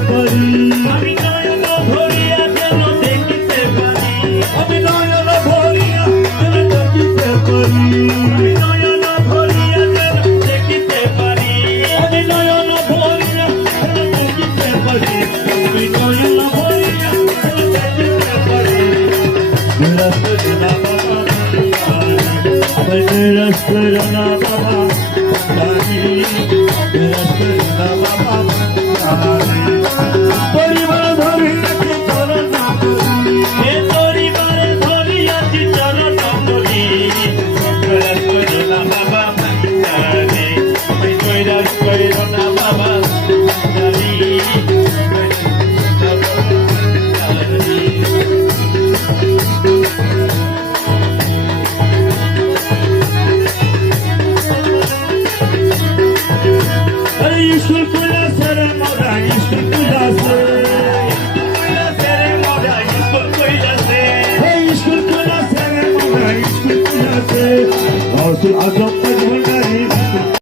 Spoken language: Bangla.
পারি আমি নয়ন ভরিয়া যেন দেখিতে পারি আমি নয়ন ভরিয়া যেন দেখিতে পারি আমি নয়ন ভরিয়া যেন দেখিতে পারি আমি নয়ন ভরিয়া যেন দেখিতে পারি আমি নয়ন ভরিয়া যেন দেখিতে পারি রসনা বাবা পরিবার ধরিয়াছি চরণ বলি এ পরিবার ধরিয়াছি চরণ বলি রসনা বাবা জানি আমি কৈরাস কৈরনা বাবা জানি ঈশ্বর